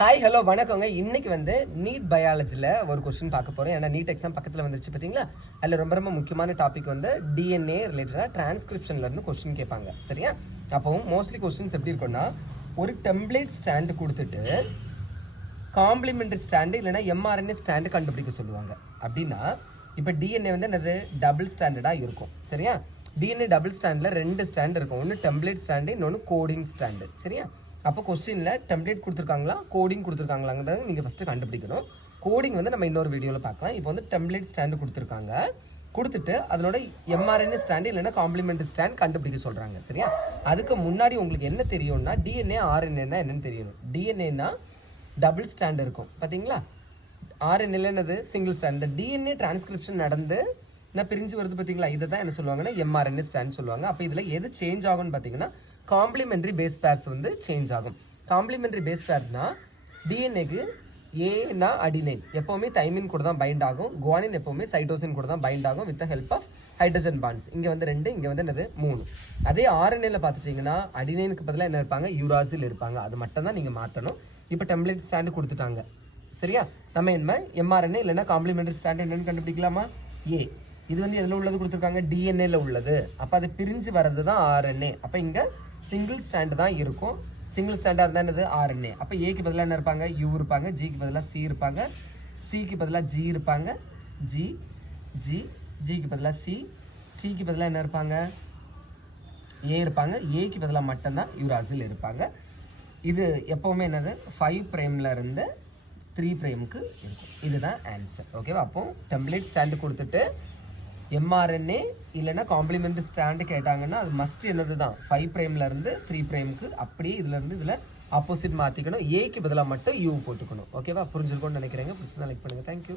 Hi hello வணக்கங்க. இன்னைக்கு வந்து நீட் பயாலஜியில் ஒரு கொஸ்டின் பார்க்க போகிறோம். ஏன்னா நீட் எக்ஸாம் பக்கத்தில் வந்துருச்சு பார்த்தீங்களா. அதில் ரொம்ப ரொம்ப முக்கியமான டாபிக் வந்து டிஎன்ஏ ரிலேட்டடாக டிரான்ஸ்கிரிப்ஷன்லேருந்து கொஸ்டின் கேட்பாங்க. சரியா? அப்போவும் மோஸ்ட்லி கொஸ்டின்ஸ் எப்படி இருக்குன்னா, ஒரு டெம்ப்ளேட் ஸ்டாண்டு கொடுத்துட்டு காம்ப்ளிமெண்டரி ஸ்டாண்டு இல்லைனா எம்ஆர்என்ஏ ஸ்டாண்டு கண்டுபிடிக்க சொல்லுவாங்க. அப்படின்னா இப்போ டிஎன்ஏ வந்து என்னது டபுள் ஸ்டாண்டர்டாக இருக்கும். சரியா? டிஎன்ஏ டபுள் ஸ்டாண்டில் 2 ஸ்டாண்டு இருக்கும். ஒன்று டெம்ப்ளேட் ஸ்டாண்டு, இன்னொன்று கோடிங் ஸ்டாண்டு. சரியா? அப்போ கொஸ்டினில் டெம்ப்ளேட் கொடுத்துருக்காங்களா கோடிங் கொடுத்துருக்காங்களாங்கிறத நீங்கள் ஃபஸ்ட்டு கண்டுபிடிக்கணும். கோடிங் வந்து நம்ம இன்னொரு வீடியோவில் பார்க்கலாம். இப்போ வந்து டெம்ப்ளேட் ஸ்டாண்டு கொடுத்துருக்காங்க, கொடுத்துட்டு அதனோட எம்ஆர்என்ஏ ஸ்டாண்டு இல்லைன்னா காம்ப்ளிமெண்டரி ஸ்டாண்ட் கண்டுபிடிக்க சொல்கிறாங்க. சரியா? அதுக்கு முன்னாடி உங்களுக்கு என்ன தெரியும்னா, டிஎன்ஏ ஆர்என்ஏன்னா என்னன்னு தெரியணும். டிஎன்ஏனா டபுள் ஸ்டாண்ட் இருக்கும் பார்த்தீங்களா. ஆர்என்ஏல என்னது சிங்கிள் ஸ்டாண்ட். இந்த டிஎன்ஏ டிரான்ஸ்கிரிப்ஷன் நடந்து நான் பிரிஞ்சு வருது பார்த்தீங்களா, இதை தான் என்ன சொல்லுவாங்கன்னா எம்ஆர்என்ஏ ஸ்டாண்ட் சொல்லுவாங்க. அப்போ இதில் எது சேஞ்ச் ஆகும்னு பார்த்தீங்கன்னா காம்ப்ளிமெண்டரி பேஸ் பேர்ஸ் வந்து சேஞ்ச் ஆகும். காம்ப்ளிமெண்டரி பேஸ் பேர்னா டிஎன்ஏக்கு ஏனா அடினைன் எப்போவுமே தைமின் கூட தான் பைண்ட் ஆகும், குவானின் எப்போவுமே சைட்டோசின் கூட தான் பைண்ட் ஆகும் with help of hydrogen bonds. இங்கே வந்து 2, இங்கே வந்து என்னது 3. அதே ஆர்என்ஏல பார்த்துட்டிங்கன்னா அடினைனுக்கு பதிலாக என்ன இருப்பாங்க, யூராசில் இருப்பாங்க. அது மட்டும் தான் நீங்கள் மாற்றணும். இப்போ டெம்ப்ளேட் ஸ்டாண்டு கொடுத்துட்டாங்க. சரியா? நம்ம என்ன எம்ஆர்என்ஏ இல்லைன்னா காம்ப்ளிமெண்டரி ஸ்டாண்ட் என்னன்னு கண்டுபிடிக்கலாமா? ஏ. இது வந்து எதில் உள்ளது கொடுத்துருக்காங்க, டிஎன்ஏல உள்ளது. அப்போ அது பிரிஞ்சு வர்றது தான் ஆர்என்ஏ. அப்போ இங்கே சிங்கிள் ஸ்டாண்டு தான் இருக்கும். சிங்கிள் ஸ்டாண்டாக இருந்தால் என்னது ஆர்என்ஏ. அப்போ ஏக்கு பதிலாக என்ன இருப்பாங்க, யூ இருப்பாங்க. ஜிக்கு பதிலாக சி இருப்பாங்க. சிக்கு பதிலாக ஜி இருப்பாங்க. ஜிக்கு பதிலாக சி. டிக்கு பதிலாக என்ன இருப்பாங்க, ஏ இருப்பாங்க. ஏக்கு பதிலாக மட்டும்தான் யூராசில் இருப்பாங்க. இது எப்போவுமே என்னது 5 பிரைமில் இருந்து 3 பிரைமுக்கு இருக்கும். இதுதான் ஆன்சர். ஓகேவா? அப்போ டெம்ப்ளேட் ஸ்டாண்டு கொடுத்துட்டு எம்ஆர்என்ஏ இல்லைன்னா காம்ப்ளிமெண்டரி ஸ்டாண்டு கேட்டாங்கன்னா அது மஸ்ட் என்னது தான் 5 பிரைம்ல இருந்து 3 பிரைமுக்கு. அப்படியே இதுல இருந்து இதில் ஆப்போசிட் மாற்றிக்கணும். ஏக்கு பதிலாக மட்டும் யூ போட்டுக்கணும். ஓகேவா? புரிஞ்சிருக்கும்னு நினைக்கிறேங்க. பிடிச்சதான் லைக் பண்ணுங்கள். தேங்க்யூ.